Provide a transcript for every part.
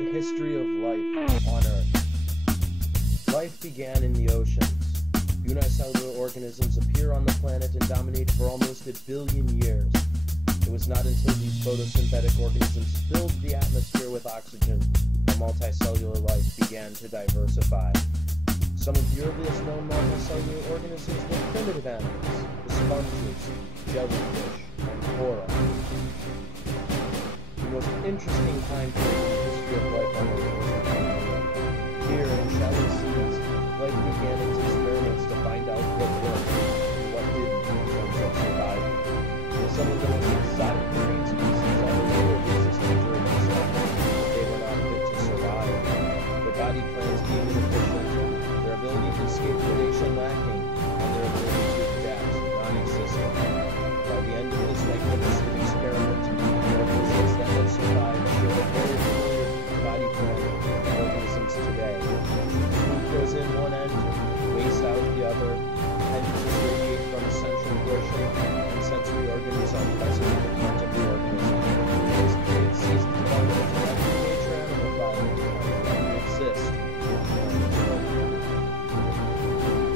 The history of life on Earth. Life began in the oceans. Unicellular organisms appear on the planet and dominate for almost 1 billion years. It was not until these photosynthetic organisms filled the atmosphere with oxygen that multicellular life began to diversify. Some of the earliest known multicellular organisms were primitive animals, the sponges, jellyfish, and coral. The most interesting time period in the history of life on Earth was the Cambrian. Here, in shallow seas, life began its experiments to find out what worked and what didn't in terms of survival. Some of the most exotic marine species on the world existed during this time, but they were not fit to survive. Their body plans being inefficient, their ability to escape predation lacking, and their ability to adapt non-existent. By the end of this magnificent experiment, the organisms that had survived showed a very familiar body plan of organisms today. Food goes in one end, waste out the other, appendages radiate from a central portion, and sensory organs are present in the front of the organism. This period sees the development of every major animal biology that exist.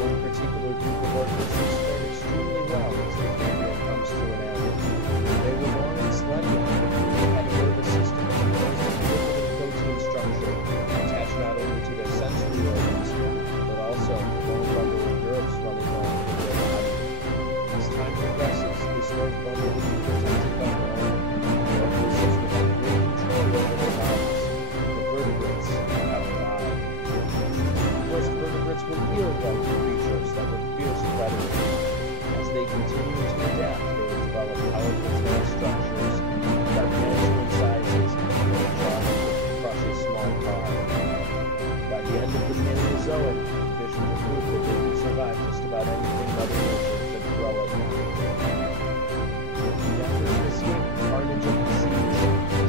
One particular group of organisms fared extremely well as the Cambrian comes to an end. They were long and slender. They had a nervous system composed of liquid and protein structure attached not only to their sensory organs, but also long bundle of nerves running along their body. As time progresses, this nerve bundle will be protected by bone. The organisms will have great control over their bodies. The vertebrates have died. First, vertebrates were eel-like creatures that were fierce predators. As they continue to adapt, they will develop powerful tail structures, gargantuan sizes, and a jaw that could crush a small car. By the end of the Paleozoic, fish will prove that they can survive just about anything Mother Nature could throw at them. In efforts to escape the carnage of the seas,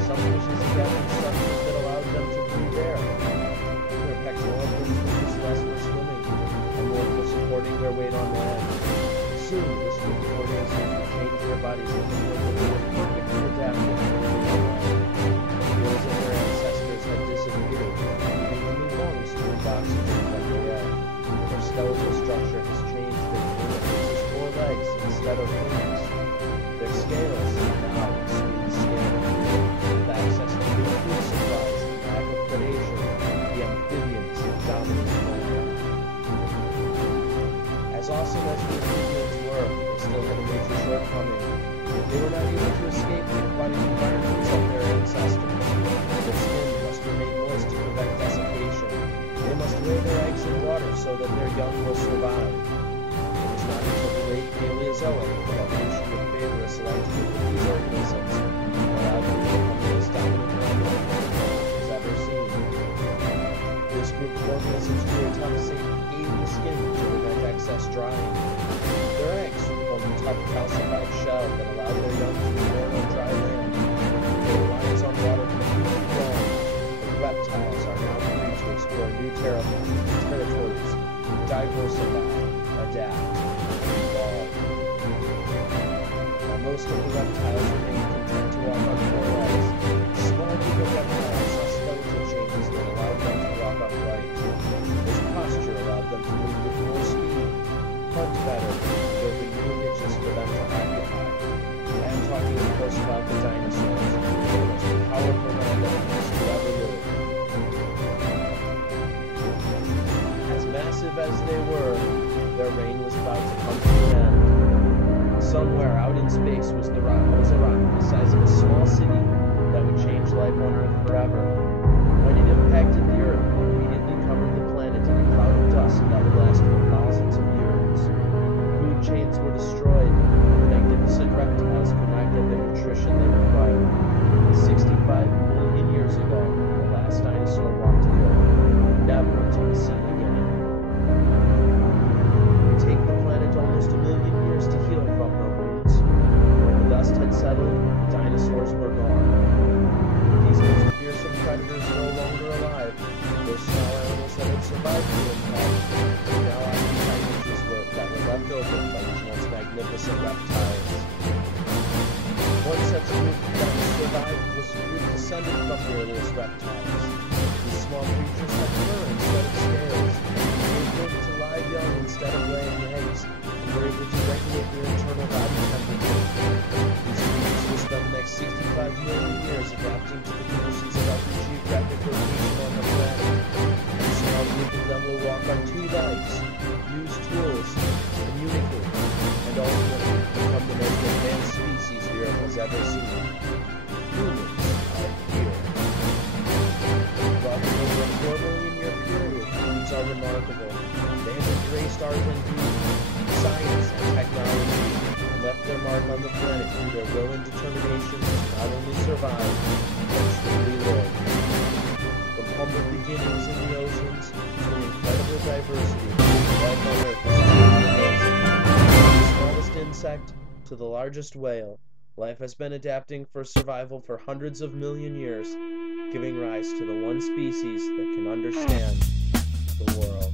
some fishes adapted structures that allowed them to breathe air. Their pectoral fins were used less for swimming and more for supporting their weight on land. Soon, this group of organisms would change their bodies to the point that they were perfectly adapted to living on land. Those of their ancestors had disappeared, leaving only lungs to breathe oxygen from the air. Their skeletal structure has changed to uses 4 legs instead of wings. Their scales now smooth skin. With access to new food supplies and lack of predation, the amphibians dominate the land. As awesome as the amphibians were, they still had a major shortcoming. They were not able to escape the aquatic environments of their ancestors. Their skin must remain moist to prevent desiccation. They must lay their eggs in water so that their young will survive. It was not until the late Paleozoic that evolution would favor a select group of these organisms and allow them to become the most dominant land life has ever seen. This group of organisms grew a tough, scaly skin to prevent excess drying. Their eggs formed a tough calcified shell that allowed their young to be born on dry land. Their reliance on water completely gone. The reptiles are now free to explore new territories, diversify, adapt, and evolve. While most of the reptiles remain content to walk on 4 legs, a small group of reptiles saw skeletal changes that allowed them to walk upright. This posture allowed them to move with more speed, hunt better, and open new niches for them to occupy. I am talking, of course, about the dinosaurs, the most powerful land animals to ever live. As massive as they were, their reign was about to come to an end. Somewhere out in space was a rock the size of a small city that would change life on Earth forever. When it impacted the Earth, it immediately covered the planet in a cloud of dust that would last for thousands of years. Food chains were destroyed, and magnificent reptiles could not get the nutrition they required. 65 million years ago, the last dinosaur walked the Earth, never to be seen again. It would take the planet almost 1 million years to heal from her wounds. When the dust had settled, the dinosaurs were gone. These most fearsome predators no longer alive. Those small animals that had survived the impact were now occupying niches that were left over by these once magnificent reptiles. One such group that survived was a group descended from the earliest reptiles. small creatures had fur instead of scales. They lived to lie young instead of laying eggs, and were able to regulate their internal body temperature. These creatures will spend the next 65 million years adapting to the conditions of every geographic location on the planet. A small group of them will walk on 2 legs, use tools, communicate, and ultimately become the most advanced species the Earth has ever seen. Humans are here. Throughout the over 4 million year period, humans are remarkable. They have embraced art and beauty, science and technology, and left their mark on the planet through their will and determination to not only survive, but truly live. From humble beginnings in the oceans to an incredible diversity, life on Earth is truly amazing. From the smallest insect to the largest whale, life has been adapting for survival for hundreds of million years, giving rise to the one species that can understand the world.